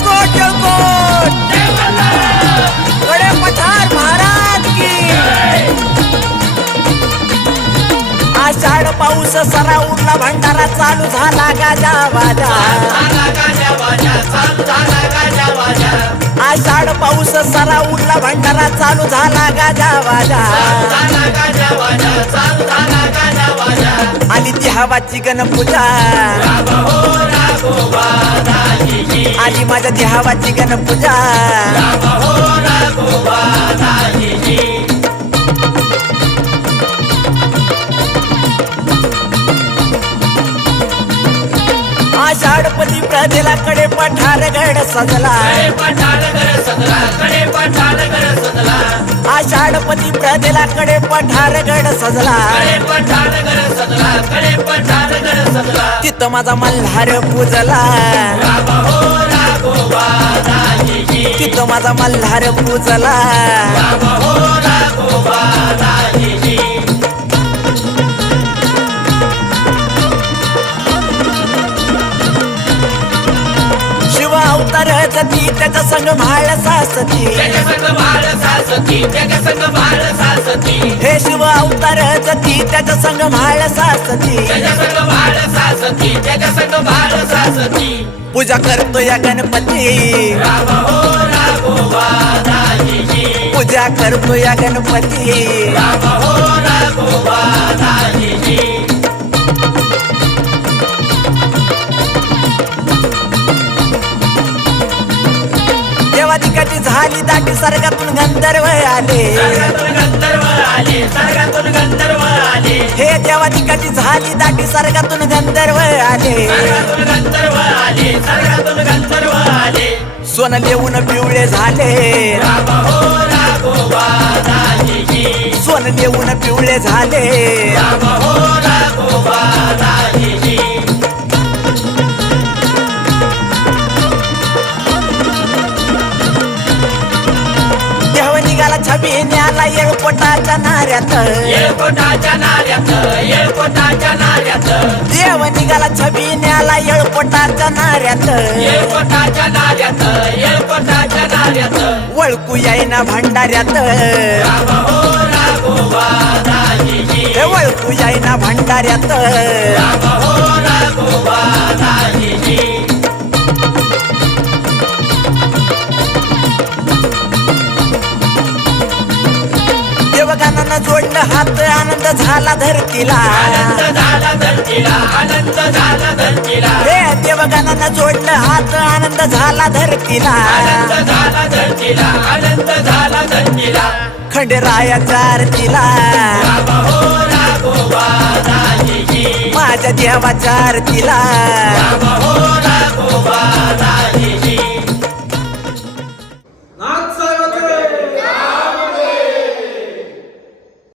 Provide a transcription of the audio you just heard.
येळकोट येळकोट गडे पठार महाराज की आषाढ पाऊस सरा उरला भंडारा चालू झाला गाजा वाजा आषाढ पाऊस सरा उरला भंडारा चालू झाला गाजा वाजा आली ती हवाची गणपूजा आली माझ्या ती हवाची गणपूजा आषाढपती प्रदेला कडे पठार गड सजला आषाढपती प्रदेला कडे पठार गड सजला तिथं माझा मल्हार पूजला तिथं माझा मल्हार पूजला अवतार जती त्याच्या संग भाळ सासती हे शिव अवतार जती त्याच्या संग भाळ सासती पूजा करतो या गणपती पूजा करतो या गणपती देवाधिकाची झाली दाटी सर्गातून गंधर्व आले हे देवाधिकाची झाली दाटी सर्गातून गंधर्व आले सोन लेऊन पिवळे झाले सोन लेऊन पिवळे झाले छबी न्याला येळकोटाच्या नाऱ्यात देव निघाला छबी न्याला येळकोटाच्या नाऱ्यात वळकू येईना भंडाऱ्यात वळकू येईना भंडाऱ्यात देवगानानं जोडलं हात आनंद झाला धरतीला हे देवगानानं जोडलं हात आनंद झाला धरतीला खंडेरायाच्या आरतीला माझ्या देवाच्या आरतीला